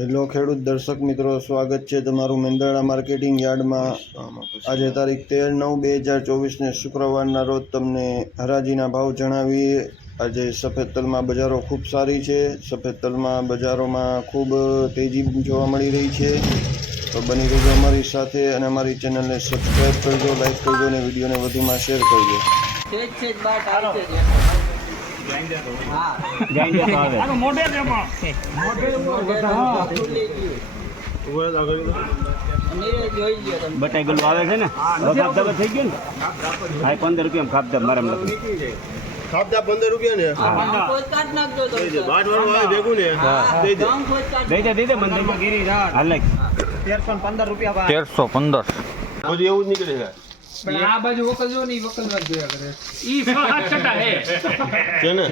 Hello ખેડૂત દર્શક મિત્રો, સ્વાગત છે તમારું મેંદરડા માર્કેટિંગ યાર્ડમાં। આજે તારીખ 13/9/2024 ને શુક્રવારના રોજ તમને હરાજીના ભાવ જણાવીએ। આજે સફેદ તલમાં બજારો ખૂબ સારી છે। સફેદ તલમાં બજારોમાં ખૂબ તેજી જોવા મળી રહી છે। તો બની રહેજો અમારી સાથે અને અમારી ચેનલને સબસ્ક્રાઈબ કરજો, લાઈક કરજો અને વિડીયોને વધુમાં શેર કરજો। બટાઈ ગલું આવે છે ને ખાપધા થઈ ગયો ને હા 15 રૂપિયા ખાપધા મારા ખાપધા 15 રૂપિયા ને ભેગું ને દઈ દે મંદિરમાં ગીરી હાલ 1315 રૂપિયા 1315 બધું એવું જ નીકળે છે। પણ આ બાજુ વકલ જો ની વકલ વાત જોયા કરે ઈ હાથ છટા હે છે ને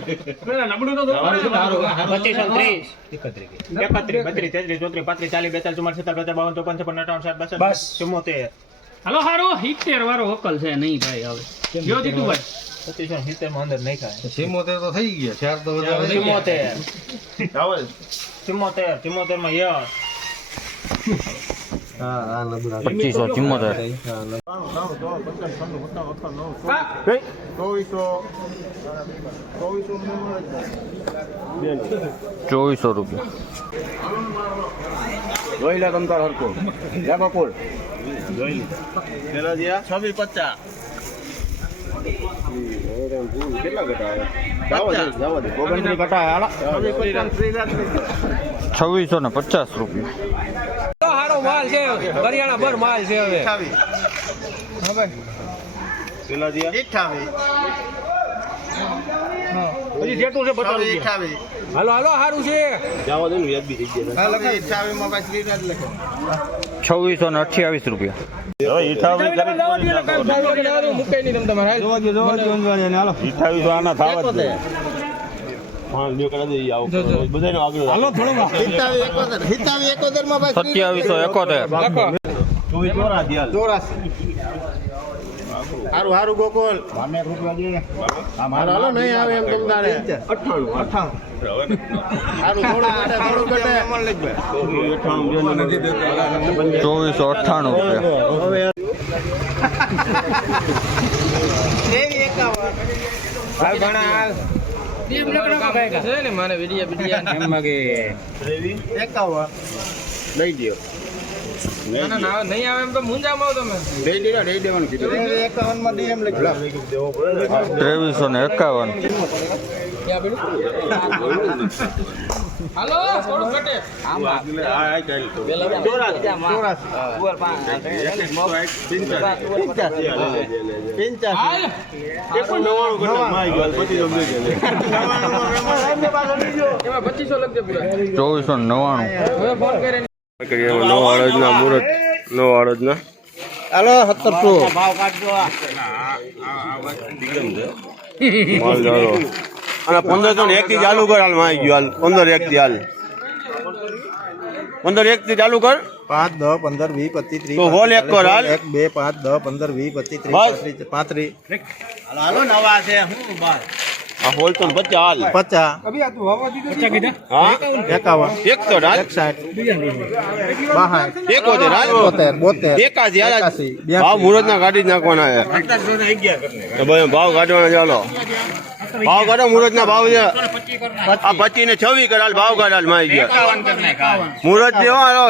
પેલા નબળું તો 2530 31 32 33 34 35 40 42 44 45 56 57 58 બસ 74 હાલો હારો 70 વાળો વકલ છે નહીં ભાઈ હવે જો દીધું ભાઈ 2570 માં અંદર નહીં થાય 77 તો થઈ ગયા ચાર તો બધા 74 માં યસ 2574 2400 રૂપિયા જોઈ લે તમતાર હરકો જા બપોર જોઈ પેલા દિયા 2650 કેટલા ઘટાયા જાવા દે ઓગણત્રીસ ઘટાયા હાલો 2650 રૂપિયા હારો માલ છે હરિયાણા ભર માલ છે હવે પેલા દિયા 28 પછી જેટલું છે બતાવો 28 હાલો હાલો હારું છે જાવા દે ને વ્યાજ બી થઈ ગયા 28 માં પાછી રીત લખો 2628 રૂપિયા મુકાઈ નહીં તમારે હાલો 28 આના થાવ જ હા લ્યો કરા દે આવો બધાનો આગળ હાલો થોડું 27 માં પાછી 2771 ચોરા દિયાલ 84 હારું હારું ગોકોલ હાલો નહીં આવે એમ તમતારે 98 હારું થોડું ઘટે મન લઈ ભાઈ 2498 રૂપિયા હવે હાલ ઘણા હાલ છે ને મારે વિડિયા એમ માગે 51 લઈ લ્યો ના ના નહીં આવે એમ તો મુંજામાં આવો તમે દઈ દેવાનું કીધું 51 માં ડીએમ લખી 2351 ક્યાં પેલું હાલો થોડું ઘટે એમાં 2500 લખજે પૂરા 2499 હવે ફોન કરે નો અડદના મુરત નો અડદના હાલો 1700 ભાવ કાઢજો માલ જાળો અને 1501 થી ચાલુ કર હાલ માં ગયો હાલ 1501 થી હાલ 1501 થી ચાલુ કર 5 10 15 20 25 30 તો હોલ એક કર હાલ 1 2 5 10 15 20 25 30 35 હાલો નવા છે હું બાર આ હોલ તો 50 હાલ 50 અભી આ તું હવા દીધો કીધા હા 51 એક તો હાલ 61 એક ઓજે હાલ 72 એકાજી હાલ 82 ભાવ મુરત ના કાઢી જ નાખવાના છે તો ભાઈ ભાવ કાઢવાના ચાલો ભાવ કાઢો મુરત ના ભાવ છે આ 25 ને 26 કર હાલ ભાવ કાઢ હાલ માં ગયા મુરત દેવો હાલો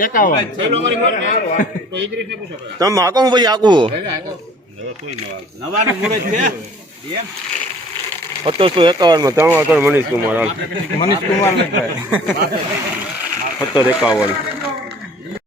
51 તમે હાકો હું પછી હાકું નવાનું મુરત છે 1751 માં 3 વાર મનીષ કુમાર હાલ મનીષ કુમાર લખાય 1751